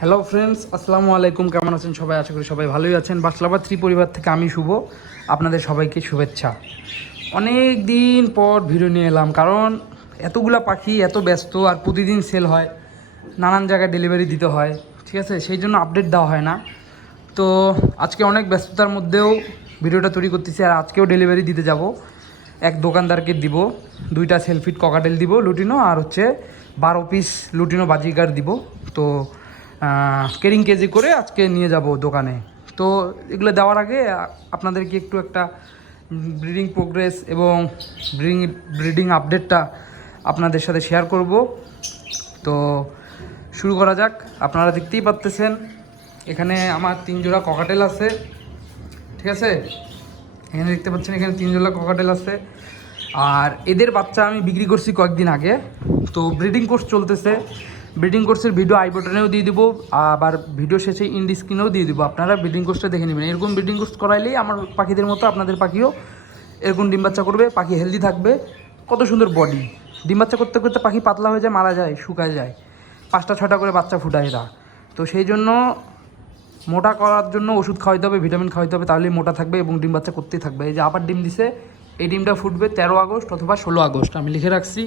Hello friends আসসালামু আলাইকুম। কেমন আছেন সবাই? আশা করি সবাই ভালোই আছেন। বাসলাবাদ থ্রি পরিবার থেকে আমি শুভ। আপনাদের সবাইকে শুভেচ্ছা। অনেক দিন পর ভিডিও নিয়ে এলাম, কারণ এতগুলা পাখি এত ব্যস্ত আর প্রতিদিন সেল হয়, নানান জায়গায় ডেলিভারি দিতে হয়, ঠিক আছে? সেই জন্য আপডেট দেওয়া হয় না। তো আজকে অনেক ব্যস্ততার মধ্যেও ভিডিওটা তৈরি করতেছি আর আজকেও ডেলিভারি দিতে যাব। এক দোকানদারকে দিব, দুইটা সেলফিট ককাটেল দিব লুটিনো আর হচ্ছে বারো পিস লুটিনো বাজিকার দিব। তো কেরিং কেজি করে আজকে নিয়ে যাব দোকানে। তো এগুলো দেওয়ার আগে আপনাদেরকে একটু একটা ব্রিডিং প্রোগ্রেস এবং ব্রিডিং ব্রিডিং আপডেটটা আপনাদের সাথে শেয়ার করব। তো শুরু করা যাক। আপনারা দেখতেই পাচ্তেছেন এখানে আমার তিন জোড়া ককাটেল আছে। ঠিক আছে? এখানে দেখতে পাচ্ছেন, এখানে তিন জোড়া ককাটেল আছে। আর এদের বাচ্চা আমি বিক্রি করছি কয়েকদিন আগে। তো ব্রিডিং কোর্স চলতেছে। ব্রিডিং কোর্সের ভিডিও আই বটনেও দিয়ে দিব, আবার ভিডিও শেষে ইন্ডি স্ক্রিনেও দিয়ে দিব। আপনারা ব্রিডিং কোর্সটা দেখে নেবেন। এরকম ব্রিডিং কোর্স করাইলেই আমার পাখিদের মতো আপনাদের পাখিও এরকম ডিম বাচ্চা করবে, পাখি হেলদি থাকবে। কত সুন্দর বডি ডিম বাচ্চা করতে করতে পাখি পাতলা হয়ে যায়, মারা যায়, শুকায় যায়। পাঁচটা ছটা করে বাচ্চা ফুটায় এরা। তো সেই জন্য মোটা করার জন্য ওষুধ খাওয়াইতে হবে ভিটামিন খাওয়াইতে হবে, তাহলেই মোটা থাকবে এবং ডিম বাচ্চা করতেই থাকবে। এই যে আবার ডিম দিছে এই ডিমটা ফুটবে তেরো আগস্ট অথবা ষোলো আগস্ট, আমি লিখে রাখছি।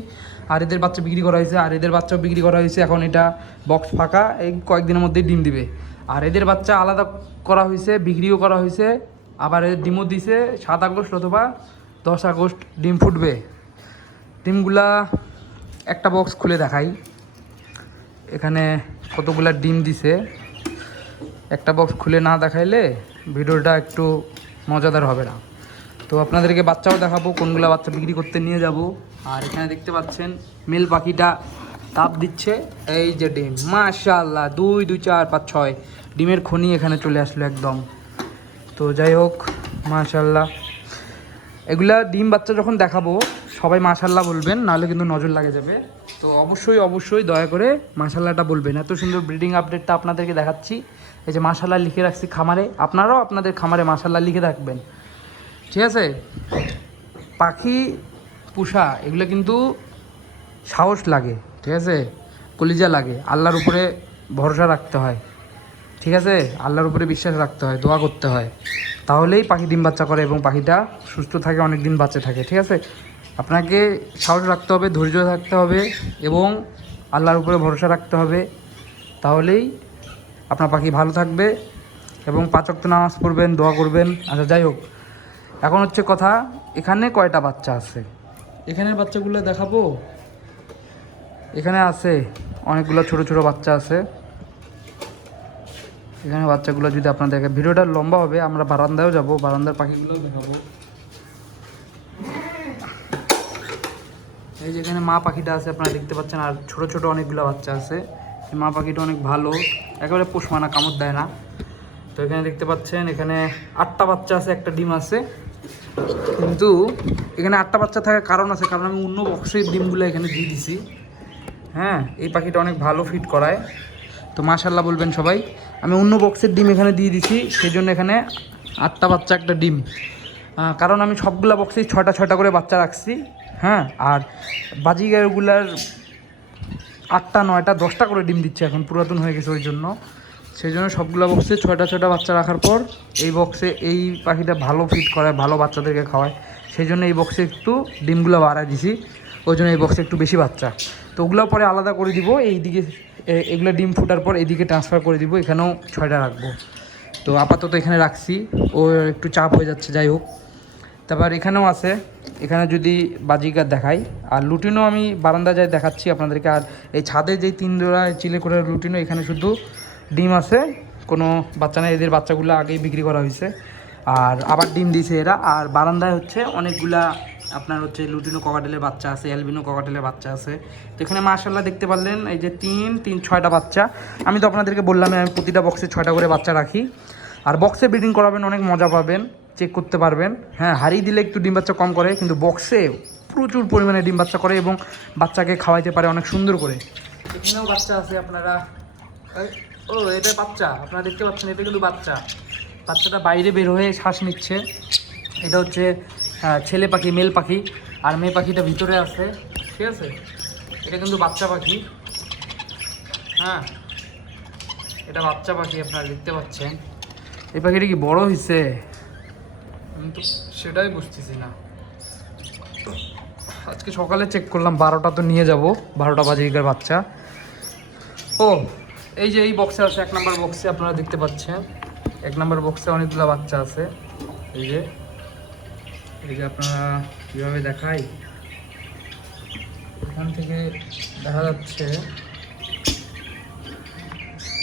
আর এদের বাচ্চা বিক্রি করা হয়েছে, আর এদের বাচ্চাও বিক্রি করা হয়েছে, এখন এটা বক্স ফাঁকা, এই কয়েকদিনের মধ্যেই ডিম দিবে। আর এদের বাচ্চা আলাদা করা হয়েছে, বিক্রিও করা হয়েছে, আবার এদের ডিমও দিছে, সাত আগস্ট অথবা দশ আগস্ট ডিম ফুটবে। ডিমগুলা একটা বক্স খুলে দেখাই। এখানে কতগুলা ডিম দিছে। একটা বক্স খুলে না দেখাইলে ভিডিওটা একটু মজাদার হবে না। তো আপনাদেরকে বাচ্চাও দেখাবো, কোনগুলো বাচ্চা বিক্রি করতে নিয়ে যাব। আর এখানে দেখতে পাচ্ছেন, মেল পাখিটা তাপ দিচ্ছে। এই যে ডিম মাশাল্লাহ দুই দুই, চার, পাঁচ, ছয়। ডিমের খনি এখানে চলে আসলো একদম। তো যাই হোক মাশাল্লাহ এগুলা ডিম বাচ্চা যখন দেখাবো, সবাই মাশাল্লাহ বলবেন, নাহলে কিন্তু নজর লাগে যাবে। তো অবশ্যই অবশ্যই দয়া করে মাশাল্লাহটা বলবেন। এত সুন্দর ব্রিডিং আপডেটটা আপনাদেরকে দেখাচ্ছি। এই যে মাশাল্লাহ লিখে রাখছি খামারে, আপনারাও আপনাদের খামারে মাশাল্লাহ লিখে রাখবেন। ঠিক আছে? পাখি, পোষা, এগুলো কিন্তু সাহস লাগে, ঠিক আছে? কলিজা লাগে, আল্লাহর উপরে ভরসা রাখতে হয়, ঠিক আছে? আল্লাহর উপরে বিশ্বাস রাখতে হয়, দোয়া করতে হয়। তাহলেই পাখি ডিম বাচ্চা করে এবং পাখিটা সুস্থ থাকে অনেক দিন বাচ্চা থাকে, ঠিক আছে? আপনাকে সাহস রাখতে হবে, ধৈর্য থাকতে হবে এবং আল্লাহর উপরে ভরসা রাখতে হবে। তাহলেই আপনার পাখি ভালো থাকবে এবং পাঁচক্ত নামাজ পড়বেন, দোয়া করবেন আচ্ছা যাই হোক। এখন হচ্ছে কথা এখানে কয়টা বাচ্চা আছে? এখানের বাচ্চাগুলো দেখাবো। এখানে আছে অনেকগুলো ছোট ছোট বাচ্চা আছে। এখানে বাচ্চাগুলো যদি আপনাদেরকে ভিডিওটা লম্বা হবে আমরা বারান্দায়ও যাব বারান্দার পাখিগুলোও দেখাবো। এই যেখানে মা পাখিটা আছে আপনারা দেখতে পাচ্ছেন আর ছোট ছোট অনেকগুলো বাচ্চা আছে। এই মা পাখিটা অনেক ভালো একেবারে পোষ মানা কামড় দেয় না। তো এখানে দেখতে পাচ্ছেন এখানে আটটা বাচ্চা আছে একটা ডিম আছে। কিন্তু এখানে আটটা বাচ্চা থাকার কারণ আছে, কারণ আমি অন্য বক্সের ডিমগুলো এখানে দিয়ে দিছি। হ্যাঁ এই পাখিটা অনেক ভালো ফিট করায়। তো মাশাল্লাহ বলবেন সবাই, আমি অন্য বক্সের ডিম এখানে দিয়ে দিছি সেই জন্য এখানে আটটা বাচ্চা একটা ডিম। কারণ আমি সবগুলা বক্সেই ছয়টা ছয়টা করে বাচ্চা রাখছি হ্যাঁ আর বাজিগারগুলার আটটা, নয়টা, দশটা করে ডিম দিচ্ছে এখন, পুরাতন হয়ে গেছে ওই জন্য। সেই জন্য সবগুলো বক্সে ছয়টা ছয়টা বাচ্চা রাখার পর এই বক্সে এই পাখিটা ভালো ফিট করায়, ভালো বাচ্চাদেরকে খাওয়ায়। সেই জন্য এই বক্সে একটু ডিমগুলো বাড়ায় দিছি। ওই জন্য এই বক্সে একটু বেশি বাচ্চা। তো ওগুলো পরে আলাদা করে দিব। এই দিকে এগুলো ডিম ফোটার পর এদিকে ট্রান্সফার করে দিব। এখানেও ছয়টা রাখব। তো আপাতত এখানে রাখছি। ও একটু চাপ হয়ে যাচ্ছে, যাই হোক। তারপর এখানেও আছে। এখানে যদি বাজিকার দেখাই। আর লুটিনও আমি বারান্দা যাই দেখাচ্ছি আপনাদেরকে। আর এই ছাদে যেই তিন জোড়া চিলে করে লুটিনো এখানে শুধু ডিম আছে। কোনো বাচ্চা নেই, এদের বাচ্চাগুলো আগেই বিক্রি করা হয়েছে। আর আবার ডিম দিয়েছে এরা। আর বারান্দায় হচ্ছে অনেকগুলা আপনার হচ্ছে লুটিনো ককাটেলের বাচ্চা আছে অ্যালবিনো ককাটেলের বাচ্চা আছে। তো এখানে মার্শাল্লাহ দেখতে পারলেন, এই যে তিন তিন, ছয়টা বাচ্চা। আমি তো আপনাদেরকে বললাম আমি প্রতিটা বক্সে ছয়টা করে বাচ্চা রাখি। আর বক্সে ব্রিডিং করাবেন, অনেক মজা পাবেন চেক করতে পারবেন। হ্যাঁ হারিয়ে দিলে একটু ডিম বাচ্চা কম করে, কিন্তু বক্সে প্রচুর পরিমাণে ডিম বাচ্চা করে এবং বাচ্চাকে খাওয়াইতে পারে অনেক সুন্দর করে। এখানেও বাচ্চা আছে আপনারা। ও এটা বাচ্চা। আপনারা দেখতে পাচ্ছেন, এটা কিন্তু বাচ্চা। বাচ্চাটা বাইরে বের হয়ে শ্বাস নিচ্ছে। এটা হচ্ছে ছেলে পাখি, মেল পাখি। আর মেয়ে পাখিটা ভিতরে আছে। ঠিক আছে? এটা কিন্তু বাচ্চা পাখি। হ্যাঁ? এটা বাচ্চা পাখি, আপনারা দেখতে পাচ্ছেন। এই পাখিটা কি বড় হয়েছে আমি তো সেটাই বুঝতেছি না। আজকে সকালে চেক করলাম, বারোটা তো নিয়ে যাব। বারোটা বাজিকার বাচ্চা। ও এই যে এই বক্সে আছে, এক নম্বর বক্সে আপনারা দেখতে পাচ্ছেন। এক নম্বর বক্সে অনেকগুলো বাচ্চা আছে। এই যে এই যে আপনারা কীভাবে দেখাই? এখান থেকে দেখা যাচ্ছে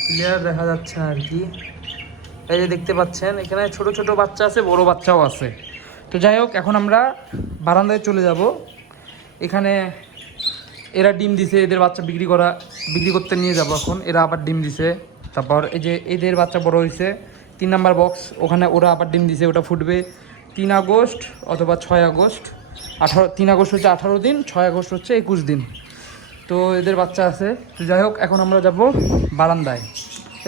ক্লিয়ার দেখা যাচ্ছে আর কি এই যে দেখতে পাচ্ছেন, এখানে ছোট ছোট বাচ্চা আছে, বড় বাচ্চাও আছে। তো যাই হোক, এখন আমরা বারান্দায় চলে যাব। এখানে এরা ডিম দিছে, এদের বাচ্চা বিক্রি করা, বিক্রি করতে নিয়ে যাব এখন। এরা আবার ডিম দিছে। তারপর এই যে এদের বাচ্চা বড় হয়েছে তিন নাম্বার বক্স ওখানে ওরা আবার ডিম দিছে, ওটা ফুটবে তিন আগস্ট অথবা ছয় আগস্ট। আঠারো, তিন আগস্ট হচ্ছে আঠারো দিন, ছয় আগস্ট হচ্ছে একুশ দিন। তো এদের বাচ্চা আছে। তো যাই হোক, এখন আমরা যাব বারান্দায়।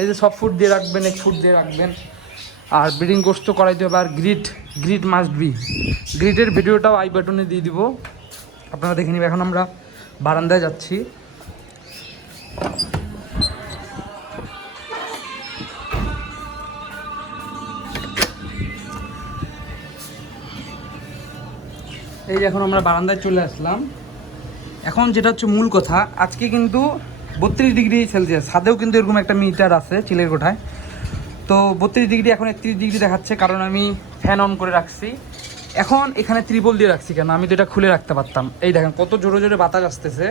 এই যে সব ফুড দিয়ে রাখবেন, এক ফুড দিয়ে রাখবেন। আর ব্রিডিং কোর্স তো করাইতে হবে। আর গ্রিট গ্রিট মাস্ট বি গ্রিটের ভিডিওটাও আই বাটনে দিয়ে দিব। আপনারা দেখে নিবে এখন আমরা বারান্দায় যাচ্ছি। এই যে এখন আমরা বারান্দায় চলে আসলাম। এখন যেটা হচ্ছে মূল কথা, আজকে কিন্তু বত্রিশ ডিগ্রি সেলসিয়াস। ছাদেও কিন্তু এরকম একটা মিটার আছে চিলের কোঠায়। তো বত্রিশ ডিগ্রি, এখন একত্রিশ ডিগ্রি দেখাচ্ছে, কারণ আমি ফ্যান অন করে রাখছি। এখন এখানে ত্রিপল দিয়ে রাখছি কেন? আমি তো এটা খুলে রাখতে পারতাম। এই দেখেন, কত জোরে জোরে বাতাস আসতেছে।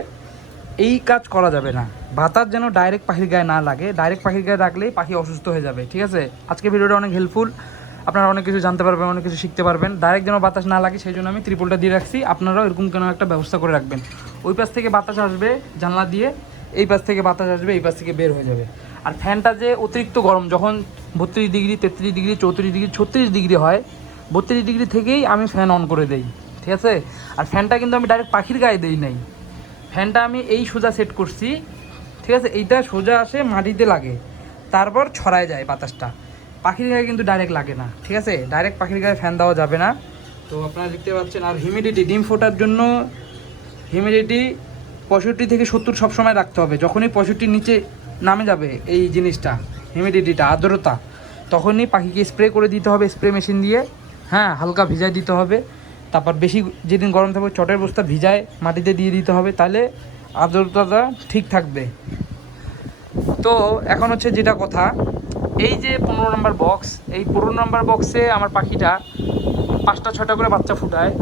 এই কাজ করা যাবে না। বাতাস যেন ডাইরেক্ট পাখির গায়ে না লাগে। ডাইরেক্ট পাখির গায়ে রাখলেই পাখি অসুস্থ হয়ে যাবে, ঠিক আছে? আজকে ভিডিওটা অনেক হেল্পফুল আপনারা অনেক কিছু জানতে পারবেন, অনেক কিছু শিখতে পারবেন। ডাইরেক্ট যেন বাতাস না লাগে, সেই জন্য আমি ত্রিপলটা দিয়ে রাখছি। আপনারাও এরকম কেন একটা ব্যবস্থা করে রাখবেন। ওই পাশ থেকে বাতাস আসবে জানলা দিয়ে, এই পাশ থেকে বাতাস আসবে, এই পাশ থেকে বের হয়ে যাবে। আর ফ্যানটা যে অতিরিক্ত গরম, যখন বত্রিশ ডিগ্রি, তেত্রিশ ডিগ্রি, চৌত্রিশ ডিগ্রি, ছত্রিশ ডিগ্রি হয় বত্রিশ ডিগ্রি থেকেই আমি ফ্যান অন করে দেই, ঠিক আছে? আর ফ্যানটা কিন্তু আমি ডাইরেক্ট পাখির গায়ে দেই নাই। ফ্যানটা আমি এই সোজা সেট করছি, ঠিক আছে? এইটা সোজা আসে মাটিতে লাগে, তারপর ছড়ায় যায় বাতাসটা। পাখির গায়ে কিন্তু ডাইরেক্ট লাগে না, ঠিক আছে? ডাইরেক্ট পাখির গায়ে ফ্যান দেওয়া যাবে না। তো আপনারা দেখতে পাচ্ছেন, আর হিউমিডিটি ডিম ফোটার জন্য হিউমিডিটি পঁয়ষট্টি থেকে সত্তর সবসময় রাখতে হবে। যখনই পঁয়ষট্টির নিচে নামে যাবে এই জিনিসটা হিউমিডিটিটা আর্দ্রতা, তখনই পাখিকে স্প্রে করে দিতে হবে স্প্রে মেশিন দিয়ে। হ্যাঁ হালকা ভিজায় দিতে হবে। তারপর বেশি যেদিন গরম থাকবে, চটের বস্তা ভিজায় মাটিতে দিয়ে দিতে হবে, তাহলে আর্দ্রতাটা ঠিক থাকবে। তো এখন হচ্ছে যেটা কথা, এই যে পনেরো নম্বর বক্স এই পনেরো নম্বর বক্সে আমার পাখিটা পাঁচটা ছটা করে বাচ্চা ফুটায়।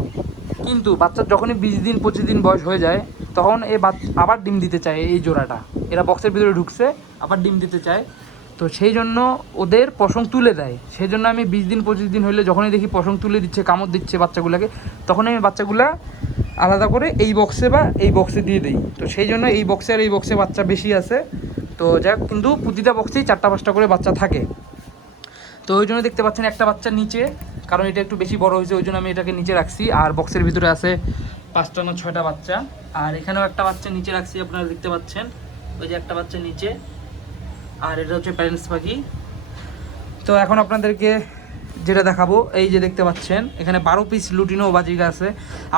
কিন্তু বাচ্চা যখনই বিশ দিন, পঁচিশ দিন বয়স হয়ে যায়, তখন এ আবার ডিম দিতে চায় এই জোড়াটা। এরা বক্সের ভিতরে ঢুকছে, আবার ডিম দিতে চায়। তো সেই জন্য ওদের পশম তুলে দেয়। সেই জন্য আমি বিশ দিন, পঁচিশ দিন হলে যখনই দেখি পশম তুলে দিচ্ছে, কামড় দিচ্ছে বাচ্চাগুলোকে তখন আমি বাচ্চাগুলা আলাদা করে এই বক্সে বা এই বক্সে দিয়ে দিই। তো সেই জন্য এই বক্সে আর এই বক্সে বাচ্চা বেশি আছে। তো যাক, কিন্তু প্রতিটা বক্সেই চারটা, পাঁচটা করে বাচ্চা থাকে। তো ওই জন্য দেখতে পাচ্ছেন একটা বাচ্চা নিচে, কারণ এটা একটু বেশি বড় হয়েছে, ওই জন্য আমি এটাকে নিচে রাখছি। আর বক্সের ভিতরে আছে পাঁচটা না ছয়টা বাচ্চা। আর এখানেও একটা বাচ্চা নিচে রাখছি, আপনারা দেখতে পাচ্ছেন। ওই যে একটা বাচ্চা নিচে। আর এটা হচ্ছে প্যারেন্টস পাখি। তো এখন আপনাদেরকে যেটা দেখাবো, এই যে দেখতে পাচ্ছেন, এখানে বারো পিস লুটিনো বাজিকা আছে।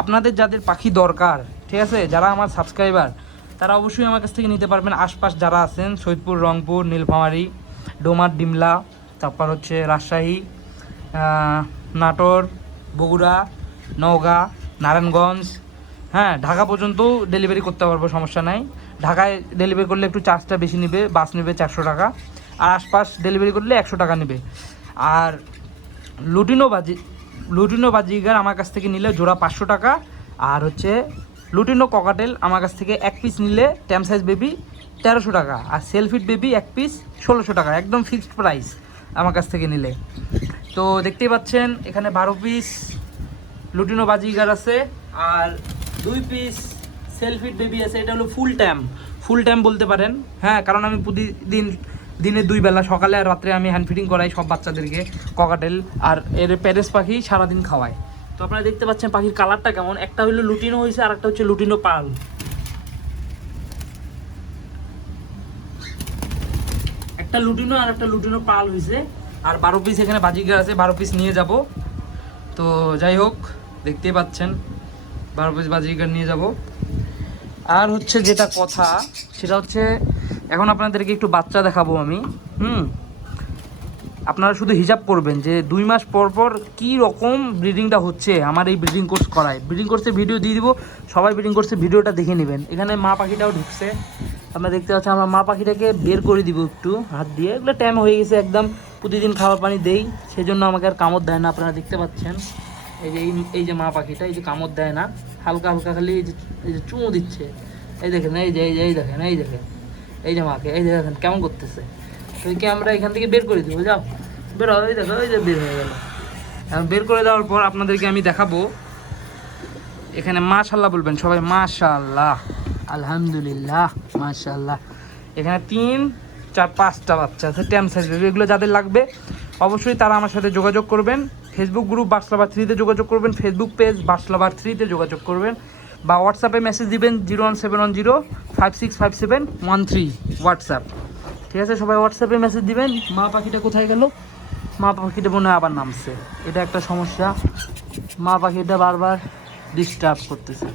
আপনাদের যাদের পাখি দরকার, ঠিক আছে, যারা আমার সাবস্ক্রাইবার তারা অবশ্যই আমার কাছ থেকে নিতে পারবেন। আশপাশ যারা আছেন সৈয়দপুর রংপুর, নীলফামারী, ডোমার, ডিমলা, তারপর হচ্ছে রাজশাহী নাটোর, বগুড়া, নওগাঁ, নারায়ণগঞ্জ হ্যাঁ ঢাকা পর্যন্ত ডেলিভারি করতে পারব, সমস্যা নাই। ঢাকায় ডেলিভারি করলে একটু চার্জটা বেশি নেবে বাস নেবে চারশো টাকা, আর আশপাশ ডেলিভারি করলে একশো টাকা নেবে। আর লুটিনো বাজি, লুটিনো বাজিগার আমার কাছ থেকে নিলে জোড়া পাঁচশো টাকা, আর হচ্ছে লুটিনো ককাটেল আমার কাছ থেকে এক পিস নিলে ট্যাম সাইজ বেবি তেরোশো টাকা, আর সেলফিট বেবি এক পিস ষোলোশো টাকা, একদম ফিক্সড প্রাইস আমার কাছ থেকে নিলে। তো দেখতেই পাচ্ছেন, এখানে বারো পিস লুটিনো বাজিগার আছে, আর দুই পিস সেলফিট বেবি আছে এটা হলো ফুল ট্যাম ফুল ট্যাম বলতে পারেন। হ্যাঁ কারণ আমি প্রতিদিন, দিনে দুই বেলা, সকালে আর রাত্রে আমি হ্যান্ড ফিডিং করাই সব বাচ্চাদেরকে ককাটেল আর এর প্যারেস পাখি সারাদিন খাওয়াই তো আপনারা দেখতে পাচ্ছেন পাখির কালারটা কেমন। একটা হলো লুটিনো হয়েছে আর একটা হচ্ছে লুটিনো পাল একটা লুটিনো আর একটা লুটিনো পাল হয়েছে আর বারো পিস এখানে বাজিগার আছে, বারো পিস নিয়ে যাব। তো যাই হোক, দেখতেই পাচ্ছেন, বারো পিস বাজিগার নিয়ে যাব। আর হচ্ছে যেটা কথা, সেটা হচ্ছে এখন আপনাদেরকে একটু বাচ্চা দেখাবো আমি, হুম? আপনারা শুধু হিসাব করবেন যে দুই মাস পর পর কী রকম ব্রিডিংটা হচ্ছে, আমার এই ব্রিডিং কোর্স করায়। ব্রিডিং কোর্সের ভিডিও দিয়ে দিব, সবাই ব্রিডিং কোর্সের ভিডিওটা দেখে নেবেন। এখানে মা পাখিটাও ঢুকছে। আপনারা দেখতে পাচ্ছেন, আমরা মা পাখিটাকে বের করে দিব একটু হাত দিয়ে। এগুলো টাইম হয়ে গেছে একদম, প্রতিদিন খাবার পানি দেই সেই জন্য আমাকে আর কামড় দেয় না, আপনারা দেখতে পাচ্ছেন। এই যে এই যে মা পাখিটা, এই যে কামড় দেয় না, হালকা হালকা খালি এই যে এই যে চুমু দিচ্ছে। এই দেখেন, এই যে এই যে, এই দেখেন এই দেখেন। এই যে মাকে, এই যে দেখেন, কেমন করতেছে। তোকে আমরা এখান থেকে বের করে দিব? যাও, বের ওই দেখো ওই যে বের হয়ে গেল। বের করে দেওয়ার পর আপনাদেরকে আমি দেখাবো। এখানে মাশাল্লাহ বলবেন সবাই, মাশাল্লাহ, আলহামদুলিল্লাহ, মাশাল্লাহ। এখানে তিন, চার, পাঁচটা বাচ্চা আছে ট্যাম সাইজ এগুলো যাদের লাগবে, অবশ্যই তারা আমার সাথে যোগাযোগ করবেন। ফেসবুক গ্রুপ বাসলাবার থ্রিতে যোগাযোগ করবেন ফেসবুক পেজ বাসলাবার থ্রিতে যোগাযোগ করবেন, বা হোয়াটসঅ্যাপে মেসেজ দিবেন zero one seven one zero five six five seven one three WhatsApp ঠিক আছে, সবাই হোয়াটসঅ্যাপে মেসেজ দিবেন, মা পাখিটা কোথায় গেল? মা পাখিটা মনে আবার নামছে। এটা একটা সমস্যা। মা পাখিটা বারবার ডিস্টার্ব করতেছে।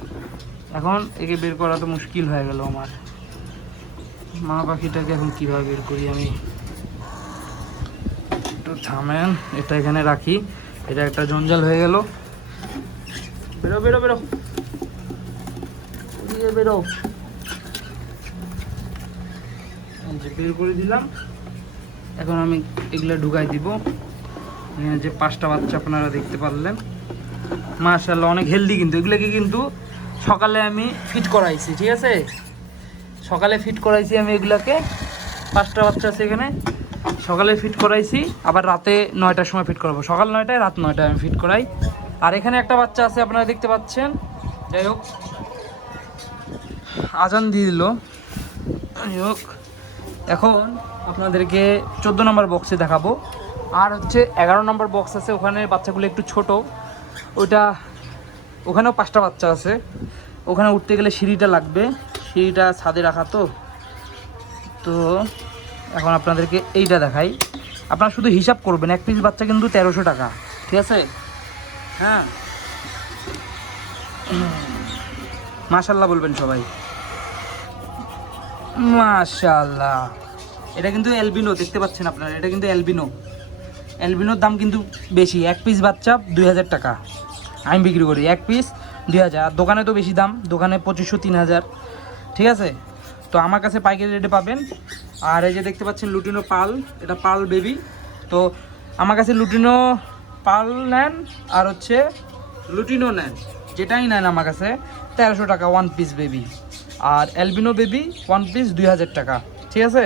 এখন একে বের করা তো মুশকিল হয়ে গেল আমার। মা পাখিটাকে এখন কীভাবে বের করি আমি? একটু থামেন, এটা এখানে রাখি। এটা একটা জঞ্জাল হয়ে গেল। বেরো বেরো বেরো। ওদিকে বেরো। বের করে দিলাম। এখন আমি এগুলো ঢুকাই দিব। যে পাঁচটা বাচ্চা আপনারা দেখতে পারলেন। মাশাল্লাহ অনেক হেলদি কিন্তু। এগুলোকে কিন্তু সকালে আমি ফিট করাইছি, ঠিক আছে? সকালে ফিট করাইছি আমি এগুলাকে। পাঁচটা বাচ্চা আছে এখানে। সকালে ফিট করাইছি, আবার রাতে নয়টার সময় ফিট করাবো। সকাল নয়টায়, রাত নয়টায় আমি ফিট করাই। আর এখানে একটা বাচ্চা আছে, আপনারা দেখতে পাচ্ছেন। যাই হোক, আজান দিয়ে দিল। যাই হোক, এখন আপনাদেরকে চোদ্দ নম্বর বক্সে দেখাবো। আর হচ্ছে এগারো নম্বর বক্স আছে, ওখানে বাচ্চাগুলো একটু ছোট। ওইটা, ওখানেও পাঁচটা বাচ্চা আছে। ওখানে উঠতে গেলে সিঁড়িটা লাগবে। সিঁড়িটা ছাদে রাখা তো। তো এখন আপনাদেরকে এইটা দেখাই। আপনারা শুধু হিসাব করবেন, এক পিস বাচ্চা কিন্তু তেরোশো টাকা, ঠিক আছে? হ্যাঁ? মাশাল্লাহ বলবেন সবাই। মাশাল্লাহ এটা কিন্তু এলবিনো দেখতে পাচ্ছেন আপনারা, এটা কিন্তু এলবিনো এলবিনোর দাম কিন্তু বেশি, এক পিস বাচ্চা দুই হাজার টাকা। আমি বিক্রি করি, এক পিস দুই হাজার। আর দোকানে তো বেশি দাম, দোকানে পঁচিশশো, তিন হাজার, ঠিক আছে? তো আমার কাছে পাইকারি রেটে পাবেন আর এই যে দেখতে পাচ্ছেন লুটিনো পাল, এটা পাল বেবি। তো আমার কাছে লুটিনো পাল নেন, আর হচ্ছে লুটিনো নেন, যেটাই নেন আমার কাছে, তেরোশো টাকা ওয়ান পিস বেবি আর অ্যালবিনো বেবি ওয়ান পিস দুই হাজার টাকা। ঠিক আছে?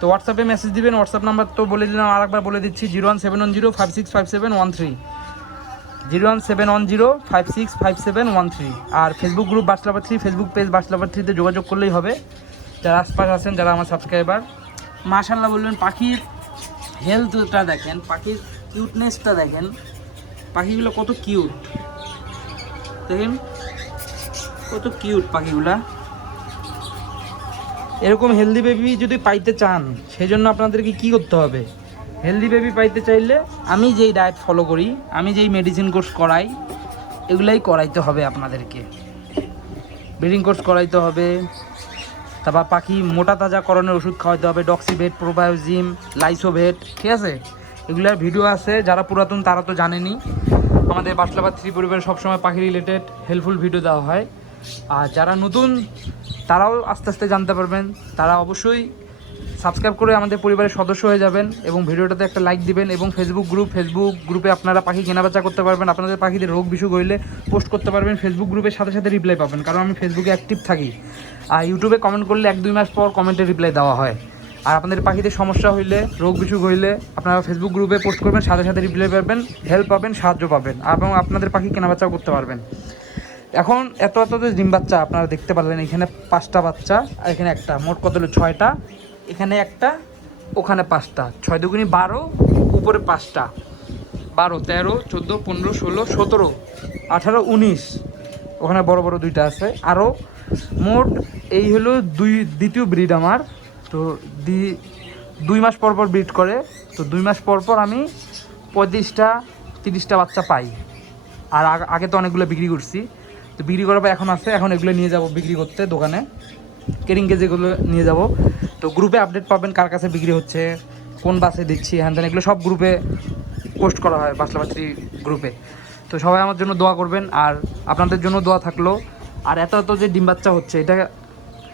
তো হোয়াটসঅ্যাপে মেসেজ দিবেন হোয়াটসঅ্যাপ নাম্বার তো বলে দিলাম আর একবার বলে দিচ্ছি zero one seven one zero five six five seven one three zero one seven one zero five six five seven one three আর ফেসবুক গ্রুপ বাসলাবার থ্রি ফেসবুক পেজ বাসলাবার থ্রিতে যোগাযোগ করলেই হবে। যারা আশপাশ আছেন, যারা আমার সাবস্ক্রাইবার মাশাল্লাহ বলবেন পাখির হেলথটা দেখেন, পাখির কিউটনেসটা দেখেন। পাখিগুলো কত কিউট দেখেন, কত কিউট পাখিগুলা। এরকম হেলদি বেবি যদি পাইতে চান সেই জন্য আপনাদেরকে কি করতে হবে? হেলদি বেবি পাইতে চাইলে আমি যেই ডায়েট ফলো করি, আমি যেই মেডিসিন কোর্স করাই, এগুলাই করাইতে হবে আপনাদেরকে। ব্রিডিং কোর্স করাইতে হবে তারপর পাখি মোটা তাজা করণের ওষুধ খাওয়াতে হবে ডক্সিভেট প্রোবায়োজিম লাইসোভেট ঠিক আছে? এগুলার ভিডিও আছে, যারা পুরাতন তারা তো জানেনি। আমাদের বাসলাবাদ থ্রি পরিবারের সবসময় পাখি রিলেটেড হেল্পফুল ভিডিও দেওয়া হয়। আর যারা নতুন, তারাও আস্তে আস্তে জানতে পারবেন। তারা অবশ্যই সাবস্ক্রাইব করে আমাদের পরিবারের সদস্য হয়ে যাবেন এবং ভিডিওটাতে একটা লাইক দিবেন এবং ফেসবুক গ্রুপ ফেসবুক গ্রুপে আপনারা পাখি কেনাবেচা করতে পারবেন। আপনাদের পাখিদের রোগ বিসুখ হইলে পোস্ট করতে পারবেন। ফেসবুক গ্রুপের সাথে সাথে রিপ্লাই পাবেন। কারণ আমি ফেসবুকে অ্যাক্টিভ থাকি। আর ইউটিউবে কমেন্ট করলে এক দুই মাস পর কমেন্টে রিপ্লাই দেওয়া হয়। আর আপনাদের পাখিদের সমস্যা হইলে, রোগ বিসুখ হইলে আপনারা ফেসবুক গ্রুপে পোস্ট করবেন, সাথে সাথে রিপ্লাই পাবেন হেল্প পাবেন, সাহায্য পাবেন, এবং আপনাদের পাখি কেনাবেচাও করতে পারবেন। এখন এত এত ডিম বাচ্চা আপনারা দেখতে পারলেন, এখানে পাঁচটা বাচ্চা, আর এখানে একটা, মোট কত হলো? ছয়টা। এখানে একটা, ওখানে পাঁচটা। ছয় দুগুনি বারো, উপরে পাঁচটা। বারো, তেরো, চোদ্দ, পনেরো, ষোলো, সতেরো, আঠারো, উনিশ। ওখানে বড় বড় দুইটা আছে। আরও মোট এই হলো দুই, দ্বিতীয় ব্রিড আমার। তো দি, দুই মাস পর পর ব্রিড করে। তো দুই মাস পর পর আমি পঁয়ত্রিশটা, তিরিশটা বাচ্চা পাই। আর আগে তো অনেকগুলো বিক্রি করছি। তো বিক্রি করার পর এখন আছে, এখন এগুলো নিয়ে যাব বিক্রি করতে দোকানে। কেরিংকে যেগুলো নিয়ে যাব। তো গ্রুপে আপডেট পাবেন কার কাছে বিক্রি হচ্ছে, কোন বাসে দিচ্ছি, হ্যান ত্যান, এগুলো সব গ্রুপে পোস্ট করা হয় বাসলাবাত্রি গ্রুপে তো সবাই আমার জন্য দোয়া করবেন। আর আপনাদের জন্য দোয়া থাকল আর এত এত যে ডিম বাচ্চা হচ্ছে, এটা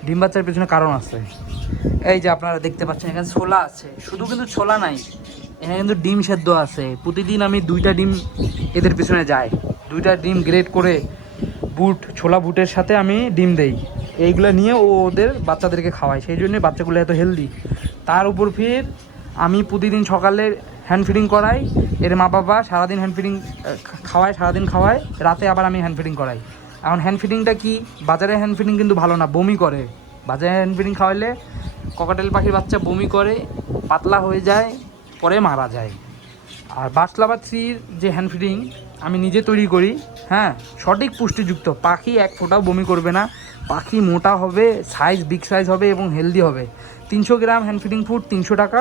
ডিম বাচ্চার পেছনে কারণ আছে। এই যে আপনারা দেখতে পাচ্ছেন, এখানে ছোলা আছে। শুধু কিন্তু ছোলা নাই, এখানে কিন্তু ডিম সেদ্ধ আছে। প্রতিদিন আমি দুইটা ডিম এদের পেছনে যাই। দুইটা ডিম গ্রেড করে বুট, ছোলা বুটের সাথে আমি ডিম দেই। এইগুলো নিয়ে ও ওদের বাচ্চাদেরকে খাওয়াই সেই জন্যই বাচ্চাগুলো এত হেলদি তার উপর ফির আমি প্রতিদিন সকালে হ্যান্ড ফিডিং করাই। এর মা বাবা সারাদিন হ্যান্ড ফিডিং খাওয়ায়, সারাদিন খাওয়ায়। রাতে আবার আমি হ্যান্ড ফিডিং করাই। এখন হ্যান্ড ফিডিংটা কি? বাজারে হ্যান্ড ফিডিং কিন্তু ভালো না, বমি করে। বাজারে হ্যান্ড ফিডিং খাওয়াইলে ককাটেল পাখির বাচ্চা বমি করে, পাতলা হয়ে যায়, পরে মারা যায়। আর বাসলাবা থ্রির যে হ্যান্ড ফিডিং আমি নিজে তৈরি করি হ্যাঁ সঠিক পুষ্টিযুক্ত। পাখি এক ফোঁটাও বমি করবে না। পাখি মোটা হবে সাইজ বিগ সাইজ হবে এবং হেলদি হবে। তিনশো গ্রাম হ্যান্ড ফিডিং ফুড তিনশো টাকা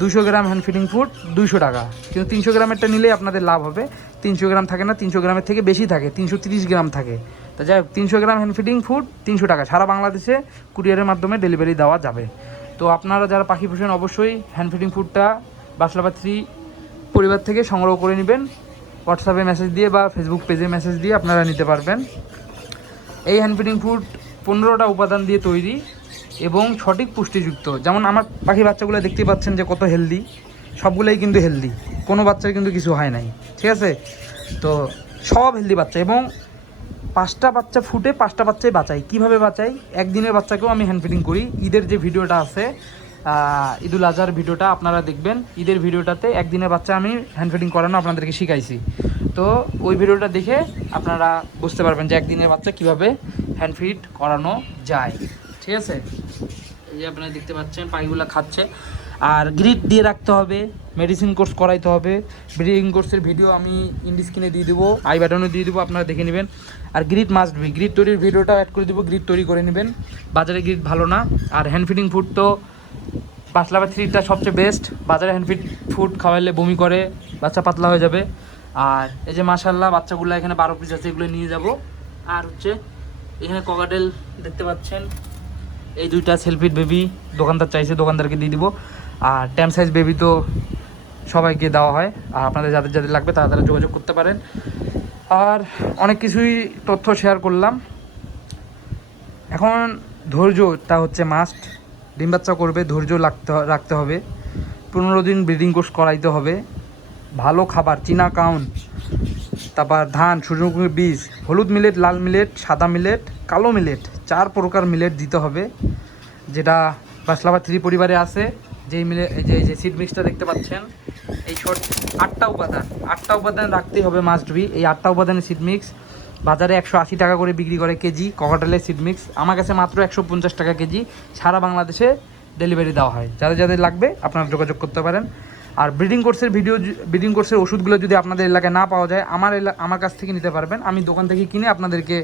দুশো গ্রাম হ্যান্ড ফিডিং ফুড দুশো টাকা। কিন্তু তিনশো গ্রামেরটা নিলে আপনাদের লাভ হবে। তিনশো গ্রাম থাকে না, তিনশো গ্রামের থেকে বেশি থাকে, তিনশো তিরিশ গ্রাম থাকে। তা যাই হোক, তিনশো গ্রাম হ্যান্ড ফিডিং ফুড তিনশো টাকা। সারা বাংলাদেশে কুরিয়ারের মাধ্যমে ডেলিভারি দেওয়া যাবে। তো আপনারা যারা পাখি পোষেন, অবশ্যই হ্যান্ড ফিডিং ফুডটা বাসলাবা থ্রি পরিবার থেকে সংগ্রহ করে নেবেন। হোয়াটসঅ্যাপে মেসেজ দিয়ে বা ফেসবুক পেজে মেসেজ দিয়ে আপনারা নিতে পারবেন। এই হ্যান্ড ফিডিং ফুড পনেরোটা উপাদান দিয়ে তৈরি এবং সঠিক পুষ্টিযুক্ত। যেমন আমার পাখি বাচ্চাগুলো দেখতে পাচ্ছেন যে কত হেলদি সবগুলোই কিন্তু হেলদি কোনো বাচ্চার কিন্তু কিছু হয় নাই। ঠিক আছে? তো সব হেলদি বাচ্চা এবং পাঁচটা বাচ্চা ফুটে পাঁচটা বাচ্চাই বাঁচাই। কীভাবে বাঁচাই? একদিনের বাচ্চাকেও আমি হ্যান্ড ফিডিং করি। ঈদের যে ভিডিওটা আছে ঈদুল আজহার ভিডিওটা আপনারা দেখবেন। ঈদের ভিডিওটাতে একদিনের বাচ্চা আমি হ্যান্ড ফিডিং করানো আপনাদেরকে শিখাইছি। তো ওই ভিডিওটা দেখে আপনারা বুঝতে পারবেন যে একদিনের বাচ্চা কীভাবে হ্যান্ড ফিড করানো যায়। ঠিক আছে? এই যে আপনারা দেখতে পাচ্ছেন, পাখিগুলো খাচ্ছে। আর গ্রিড দিয়ে রাখতে হবে মেডিসিন কোর্স করাইতে হবে। ব্রিডিং কোর্সের ভিডিও আমি ইন্ডি স্ক্রিনে দিয়ে দেবো আই বাটনে দিয়ে দেবো, আপনারা দেখে নেবেন। আর গ্রিড মাস্ট বি গ্রিড তৈরির ভিডিওটা অ্যাড করে দেবো গ্রিড তৈরি করে নেবেন। বাজারে গ্রিড ভালো না। আর হ্যান্ড ফিডিং ফুড তো পাতলা থ্রিটা সবচেয়ে বেস্ট বাজারে হ্যান্ড ফিড ফুড খাওয়াইলে বমি করে, বাচ্চা পাতলা হয়ে যাবে। আর এই যে মাশাল্লাহ বাচ্চাগুলো এখানে বারো পিস আছে, এগুলো নিয়ে যাব। আর হচ্ছে এখানে ককাটেল দেখতে পাচ্ছেন। এই দুইটা সেলফিট বেবি দোকানদার চাইছে, দোকানদারকে দিয়ে দিব। আর ট্যাম সাইজ বেবি তো সবাইকে দেওয়া হয়। আর আপনাদের যাদের যাদের লাগবে, তারা তারা যোগাযোগ করতে পারেন। আর অনেক কিছুই তথ্য শেয়ার করলাম। এখন ধৈর্যটা হচ্ছে মাস্ট ডিম বাচ্চা করবে, ধৈর্য হ- রাখতে হবে। পনেরো দিন ব্রিডিং কোর্স করাইতে হবে। ভালো খাবার, চীনা কাউন, তারপর ধান, সূর্যমুখী বীজ, হলুদ মিলেট লাল মিলেট সাদা মিলেট কালো মিলেট চার প্রকার মিলেট দিতে হবে, যেটা বাসলাবা থ্রি পরিবারে আছে। যেই মিলে যে যে সিড মিক্সটা দেখতে পাচ্ছেন, এই ছোট আটটা উপাদান। আটটা উপাদান রাখতেই হবে মাস্ট বি এই আটটা উপাদানের সিড মিক্স বাজারে একশো আশি টাকা করে বিক্রি করে কেজি, ককাটেলের সিড মিক্স আমার কাছে মাত্র একশো পঞ্চাশ টাকা কেজি সারা বাংলাদেশে ডেলিভারি দেওয়া হয়। যাদের যাদের লাগবে আপনারা যোগাযোগ করতে পারেন। আর ব্রিডিং কোর্সের ভিডিও ব্রিডিং কোর্সের ওষুধগুলো যদি আপনাদের এলাকায় না পাওয়া যায়, আমার আমার কাছ থেকে নিতে পারবেন। আমি দোকান থেকে কিনে আপনাদেরকে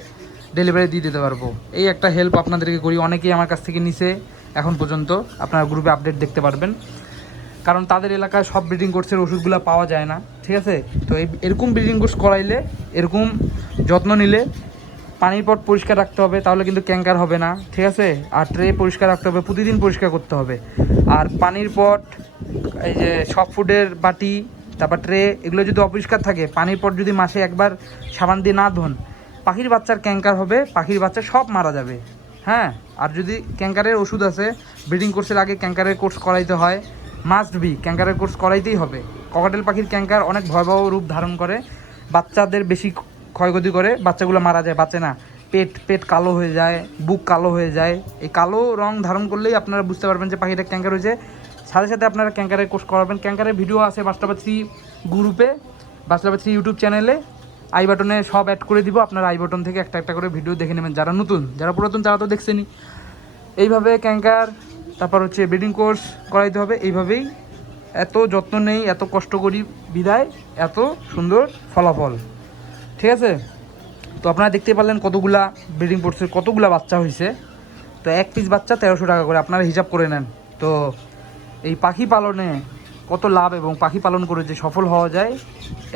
ডেলিভারি দিয়ে দিতে পারব। এই একটা হেল্প আপনাদেরকে করি। অনেকেই আমার কাছ থেকে নিছে। এখন পর্যন্ত আপনারা গ্রুপে আপডেট দেখতে পারবেন। কারণ তাদের এলাকায় সব ব্রিডিং কোর্সের ওষুধগুলো পাওয়া যায় না, ঠিক আছে? তো এই এরকম ব্রিডিং কোর্স করাইলে, এরকম যত্ন নিলে পানির পট পরিষ্কার রাখতে হবে, তাহলে কিন্তু ক্যাঙ্কার হবে না, ঠিক আছে? আর ট্রে পরিষ্কার রাখতে হবে, প্রতিদিন পরিষ্কার করতে হবে। আর পানির পট, এই যে সব ফুডের বাটি, তারপর ট্রে এগুলো যদি অপরিষ্কার থাকে, পানির পট যদি মাসে একবার সাবান দিয়ে না ধোন, পাখির বাচ্চার ক্যাঙ্কার হবে, পাখির বাচ্চা সব মারা যাবে। হ্যাঁ আর যদি ক্যাঙ্কারের ওষুধ আছে, ব্রিডিং কোর্সের আগে ক্যাঙ্কারের কোর্স করাইতে হয় মাস্ট বি ক্যাঙ্কারের কোর্স করাইতেই হবে। ককাটেল পাখির ক্যাঙ্কার অনেক ভয়াবহ রূপ ধারণ করে, বাচ্চাদের বেশি ক্ষয়ক্ষতি করে, বাচ্চাগুলো মারা যায়, বাঁচে না। পেট পেট কালো হয়ে যায়, বুক কালো হয়ে যায়। এই কালো রং ধারণ করলেই আপনারা বুঝতে পারবেন যে পাখিটা ক্যাঙ্কার হয়েছে। সাথে সাথে আপনারা ক্যাঙ্কারের কোর্স করাবেন। ক্যাঙ্কারের ভিডিও আছে বাস্তবা থ্রি গ্রুপে বাস্তবা থ্রি ইউটিউব চ্যানেলে। আই বাটনে সব অ্যাড করে দিব। আপনারা আই বাটন থেকে একটা একটা করে ভিডিও দেখে নেবেন। যারা নতুন, যারা পুরাতন, তারা তো দেখছেনই। এইভাবে ক্যাঙ্কার, তারপর হচ্ছে ব্রিডিং কোর্স করাইতে হবে। এইভাবেই এত যত্ন নেই, এত কষ্ট করি বিদায়, এত সুন্দর ফলাফল। ঠিক আছে? তো আপনারা দেখতে পারলেন কতগুলা ব্রিডিং কোর্সের কতগুলা বাচ্চা হয়েছে তো এক পিস বাচ্চা তেরোশো টাকা করে আপনারা হিসাব করে নেন। তো এই পাখি পালনে কত লাভ এবং পাখি পালন করে যে সফল হওয়া যায়,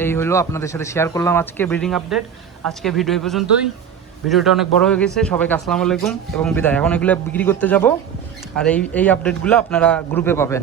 এই হলো আপনাদের সাথে শেয়ার করলাম আজকে ব্রিডিং আপডেট আজকে ভিডিও এই পর্যন্তই। ভিডিওটা অনেক বড় হয়ে গেছে, সবাইকে আসসালামু আলাইকুম এবং বিদায়। এখন এগুলো বিক্রি করতে যাব। আর এই এই আপডেটগুলো আপনারা গ্রুপে পাবেন।